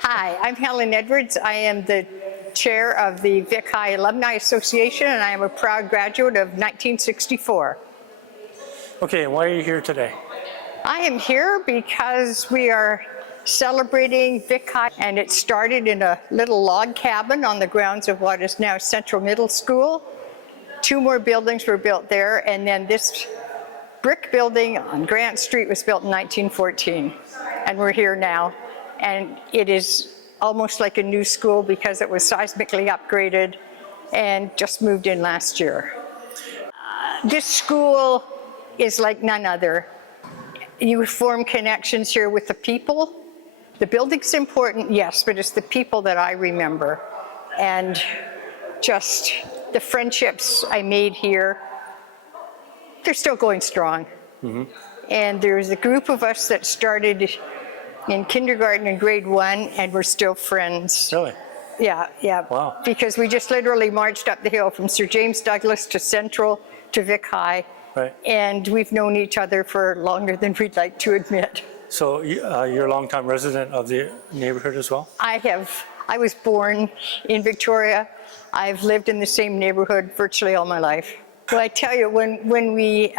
Hi, I'm Helen Edwards. I am the chair of the Vic High Alumni Association, and I am a proud graduate of 1964. Okay, why are you here today? I am here because we are celebrating Vic High, and it started in a little log cabin on the grounds of what is now Central Middle School. 2 more buildings were built there, and then this brick building on Grant Street was built in 1914, and we're here now. And it is almost like a new school because it was seismically upgraded and just moved in last year. This school is like none other. You form connections here with the people. The building's important, yes, but it's the people that I remember. And just the friendships I made here, they're still going strong. Mm-hmm. And there's a group of us that started in kindergarten and grade 1, and we're still friends. Really? Yeah, yeah. Wow. Because we just literally marched up the hill from Sir James Douglas to Central to Vic High. Right. And we've known each other for longer than we'd like to admit. So you're a longtime resident of the neighborhood as well? I was born in Victoria. I've lived in the same neighborhood virtually all my life. Well, I tell you, when we,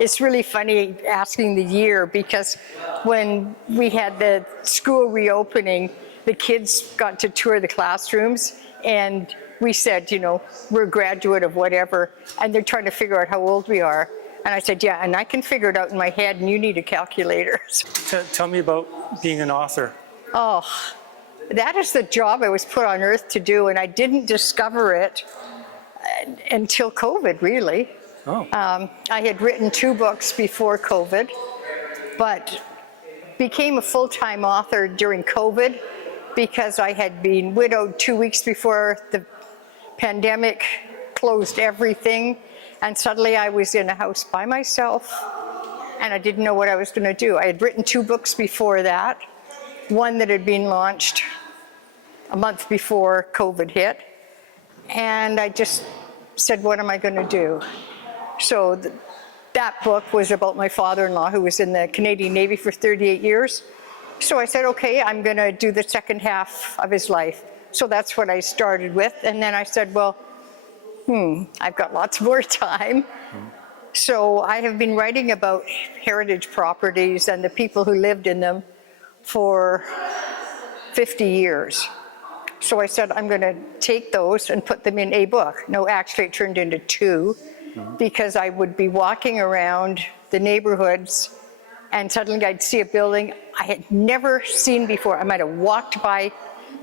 it's really funny asking the year, because when we had the school reopening, the kids got to tour the classrooms, and we said, you know, we're a graduate of whatever, and they're trying to figure out how old we are. And I said, yeah, and I can figure it out in my head, and you need a calculator. Tell me about being an author. Oh, that is the job I was put on earth to do, and I didn't discover it until COVID, really. Oh. I had written 2 books before COVID, but became a full-time author during COVID because I had been widowed 2 weeks before the pandemic closed everything, and suddenly I was in a house by myself, and I didn't know what I was going to do. I had written 2 books before that, one that had been launched a month before COVID hit, and I just said, what am I going to do? So that book was about my father-in-law, who was in the Canadian Navy for 38 years. So I said, okay, I'm going to do the second half of his life. So that's what I started with. And then I said, well, I've got lots more time. So I have been writing about heritage properties and the people who lived in them for 50 years. So I said, I'm going to take those and put them in a book. No, actually it turned into 2. Because I would be walking around the neighborhoods and suddenly I'd see a building I had never seen before. I might have walked by,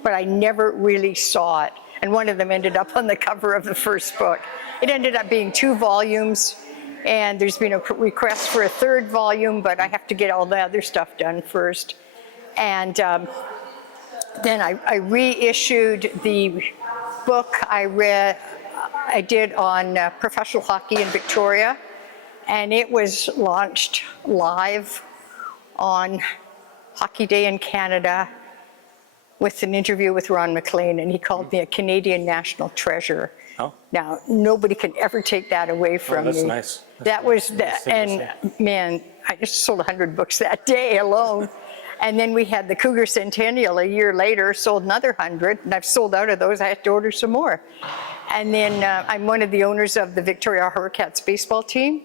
but I never really saw it. And one of them ended up on the cover of the first book. It ended up being 2 volumes, and there's been a request for a 3rd volume, but I have to get all the other stuff done first. And then I reissued the book I did on professional hockey in Victoria, and it was launched live on Hockey Day in Canada with an interview with Ron MacLean, and he called me a Canadian national treasure. Oh. Now, nobody can ever take that away from me. That's nice. That was, and man, I just sold 100 books that day alone. And then we had the Cougar Centennial a year later, sold another 100, and I've sold out of those. I had to order some more. And then I'm one of the owners of the Victoria Hurricanes baseball team.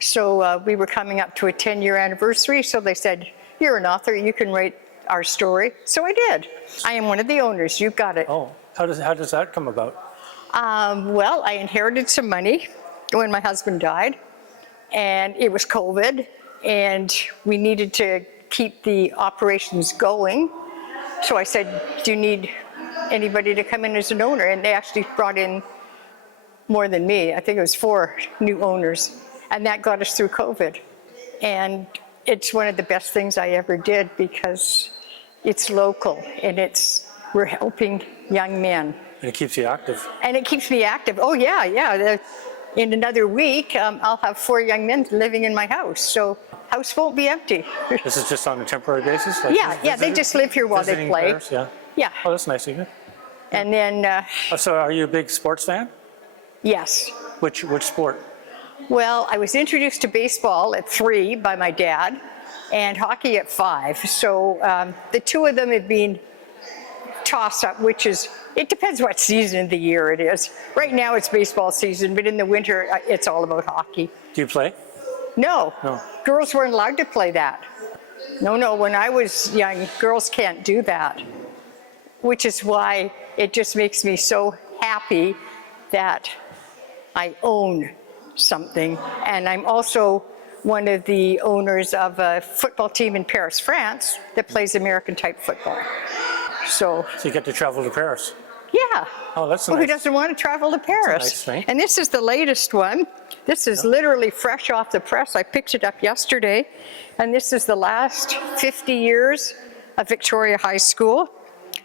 So we were coming up to a 10-year anniversary, so they said, you're an author, you can write our story. So I did. I am one of the owners, you've got it. Oh, how does that come about? Well, I inherited some money when my husband died, and it was COVID, and we needed to keep the operations going. So I said, do you need anybody to come in as an owner? And they actually brought in more than me. I think it was 4 new owners, and that got us through COVID. And it's one of the best things I ever did because it's local, and we're helping young men. And it keeps you active. And it keeps me active. Oh yeah, yeah. In another week, I'll have 4 young men living in my house. So house won't be empty. This is just on a temporary basis? Like Yeah, they just live here while they visiting play. players? Yeah. Yeah, Oh, that's nice of you. and then, So are you a big sports fan? yes. Which sport? Well, I was introduced to baseball at 3 by my dad and hockey at 5. So the two of them have been toss-up, which is, it depends what season of the year it is. Right now it's baseball season, but in the winter it's all about hockey. Do you play? No, No. girls weren't allowed to play that. No, when I was young, girls can't do that, which is why it just makes me so happy that I own something. And I'm also one of the owners of a football team in Paris, France, that plays American type football. So you get to travel to Paris? yeah. Oh, that's Well, nice. who doesn't want to travel to Paris? nice thing. And this is the latest one. This is literally fresh off the press. I picked it up yesterday. And this is the last 50 years of Victoria High School.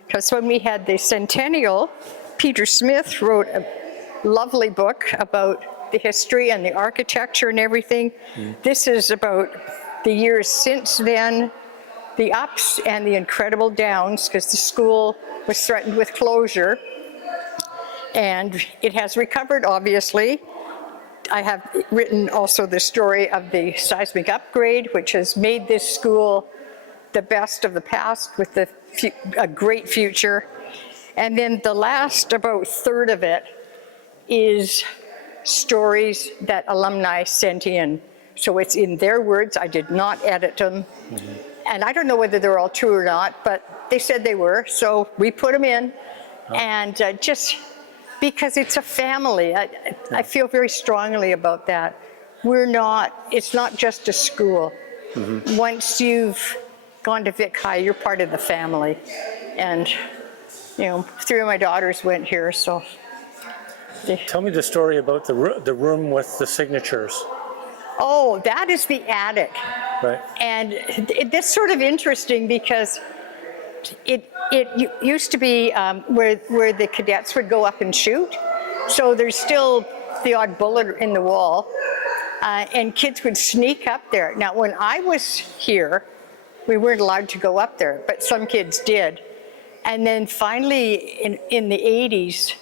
Because when we had the centennial, Peter Smith wrote a lovely book about the history and the architecture and everything. This is about the years since then, the ups and the incredible downs, because the school was threatened with closure. And it has recovered, obviously. I have written also the story of the seismic upgrade, which has made this school the best of the past with a great future. And then the last about third of it is stories that alumni sent in. So it's in their words. I did not edit them. And I don't know whether they're all true or not, but they said they were. So we put them in. And just because it's a family, I feel very strongly about that. It's not just a school. Once you've gone to Vic High, you're part of the family. And, 3 of my daughters went here, so. Tell me the story about the room with the signatures. Oh, that is the attic. Right. And that's sort of interesting because it used to be where the cadets would go up and shoot. So there's still the odd bullet in the wall, and kids would sneak up there. Now, when I was here, we weren't allowed to go up there, but some kids did. And then finally, in the 80s,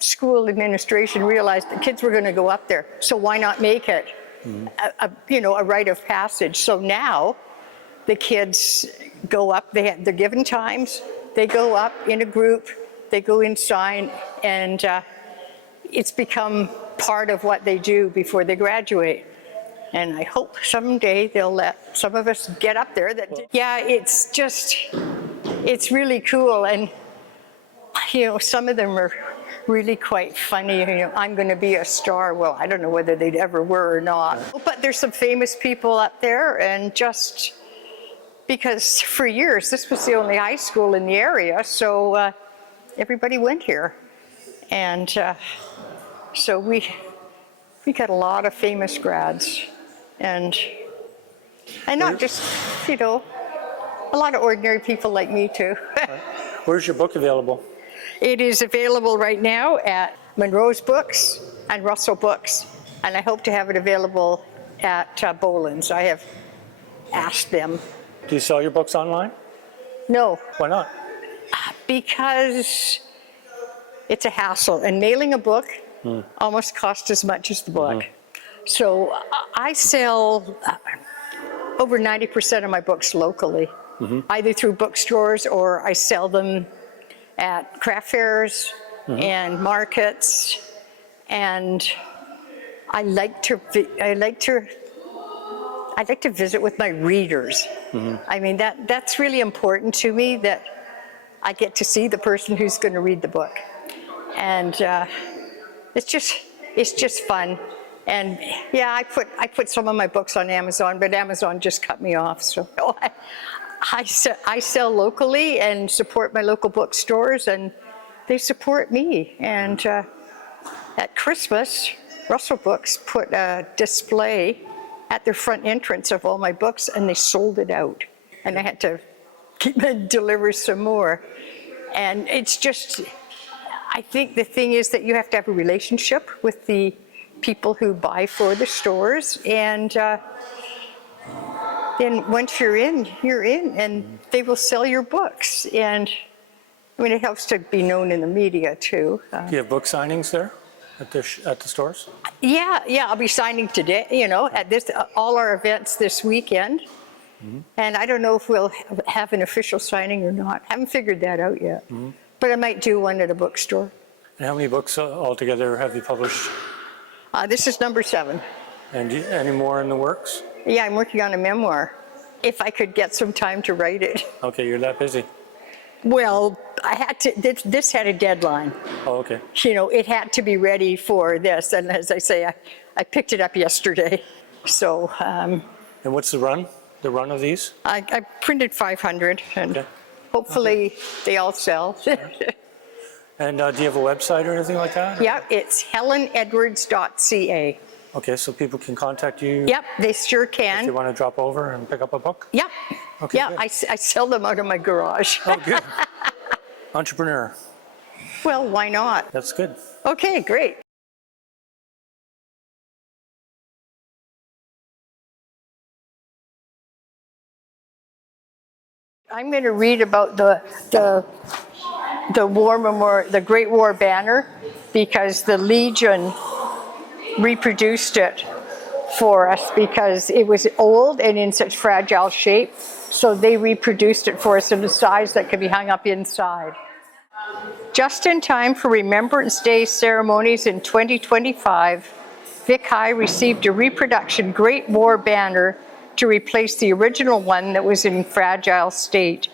school administration realized the kids were going to go up there. So why not make it a rite of passage? So now the kids go up, they're given times, they go up in a group, they go inside, and it's become part of what they do before they graduate. And I hope someday they'll let some of us get up there. Yeah, it's really cool. And, some of them are really quite funny. I'm going to be a star. Well, I don't know whether they ever were or not. But there's some famous people up there, and just because for years this was the only high school in the area, so everybody went here. And so we got a lot of famous grads, and not just, a lot of ordinary people like me too. Where's your book available? It is available right now at Monroe's Books and Russell Books, and I hope to have it available at Boland's. I have asked them. Do you sell your books online? No, Why not? because it's a hassle, and mailing a book almost costs as much as the book. So I sell over 90% of my books locally, either through bookstores or I sell them at craft fairs and markets. And I like to visit with my readers. I mean, that's really important to me, that I get to see the person who's going to read the book. And it's just fun. And yeah, I put some of my books on Amazon, but Amazon just cut me off. So I sell locally and support my local bookstores, and they support me. And at Christmas, Russell Books put a display at their front entrance of all my books, and they sold it out. And I had to deliver some more. And it's just, I think the thing is that you have to have a relationship with the people who buy for the stores, and then once you're in, and they will sell your books. And I mean, it helps to be known in the media too. Do you have book signings there at the stores? Yeah, I'll be signing today, at all our events this weekend. And I don't know if we'll have an official signing or not. Haven't figured that out yet. But I might do one at a bookstore. And how many books altogether have you published? This is number 7. And any more in the works? Yeah, I'm working on a memoir. If I could get some time to write it. Okay, you're that busy. Well, I had to, this had a deadline. Oh, okay. It had to be ready for this. And as I say, I picked it up yesterday. So. And what's the run? The run of these? I printed 500 and Okay. hopefully they all sell. And do you have a website or anything like that? Yeah, it's helenedwards.ca. Okay, so people can contact you Yep, they sure if they can. want to drop over and pick up a book? Yep. Okay, Yeah, good. I sell them out of my garage. Oh, good. Entrepreneur. Well, why not? That's good. Okay, great. I'm going to read about the war memorial, the Great War banner, because the Legion reproduced it for us because it was old and in such fragile shape. So they reproduced it for us in a size that could be hung up inside. Just in time for Remembrance Day ceremonies in 2025, Vic High received a reproduction Great War banner to replace the original one that was in fragile state.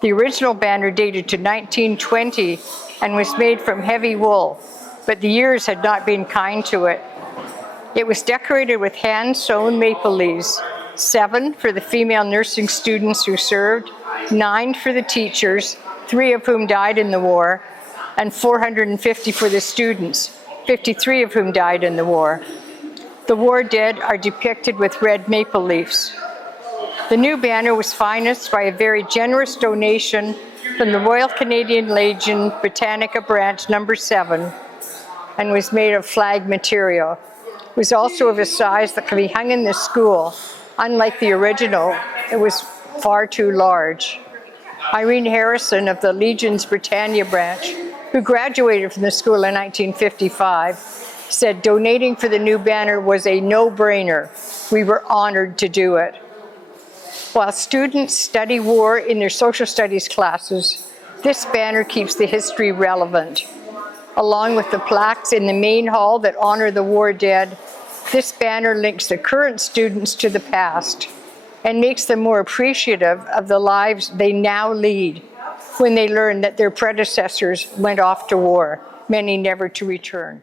The original banner dated to 1920 and was made from heavy wool, but the years had not been kind to it. It was decorated with hand-sewn maple leaves, 7 for the female nursing students who served, 9 for the teachers, 3 of whom died in the war, and 450 for the students, 53 of whom died in the war. The war dead are depicted with red maple leaves. The new banner was financed by a very generous donation from the Royal Canadian Legion Britannica Branch No. 7 and was made of flag material. It was also of a size that could be hung in the school. Unlike the original, it was far too large. Irene Harrison of the Legion's Britannia branch, who graduated from the school in 1955, said donating for the new banner was a no-brainer. We were honored to do it. While students study war in their social studies classes, this banner keeps the history relevant. Along with the plaques in the main hall that honor the war dead, this banner links the current students to the past and makes them more appreciative of the lives they now lead when they learn that their predecessors went off to war, many never to return.